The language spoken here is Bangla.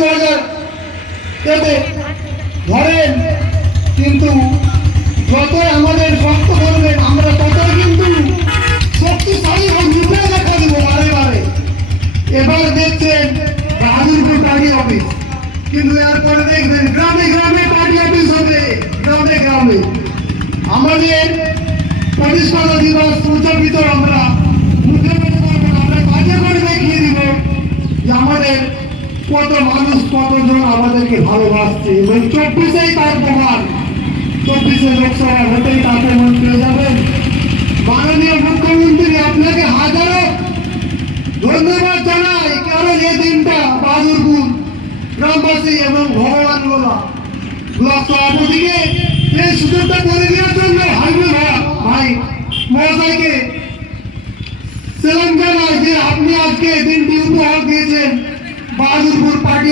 দু হাজার ধরেন, কিন্তু যতই আমাদের শক্ত করবেন আমরা ততই কিন্তু শক্তিশালী হয়ে রূপে দেখা দেবো বারে বারে। এবার দেখছেন বাহাদুরপুর পার্টি অফিস কিন্তু এরপরে দেখবেন গ্রামে গ্রামে পার্টি অফিস হবে, গ্রামে গ্রামে। আমাদের পরিষ্কার দিবস উদযাপিত আমরা। করব আমরা কাজে করে দেখিয়ে দিব যে আমাদের কত মানুষ কতজন আমাদেরকে ভালোবাসছে? এবং চব্বিশেই তার প্রমাণ। চব্বিশে লোকসভা ভোটেই তাকে মন পেয়ে যাবেন মাননীয় মুখ্যমন্ত্রী, আপনাকে হাজারো ধন্যবাদ জানাই। কারণ এই দিনটা বাদুরপুর গ্রামবাসী এবং ভগবান গোলা ব্লক সভাপতিকে এই সুযোগটা করে দেওয়ার জন্য হাইবে ভাই মহাশয়কে সেলাম জানাই যে আপনি আজকে দিনটি উপহার দিয়েছেন। বাহাদুরপুর পার্টি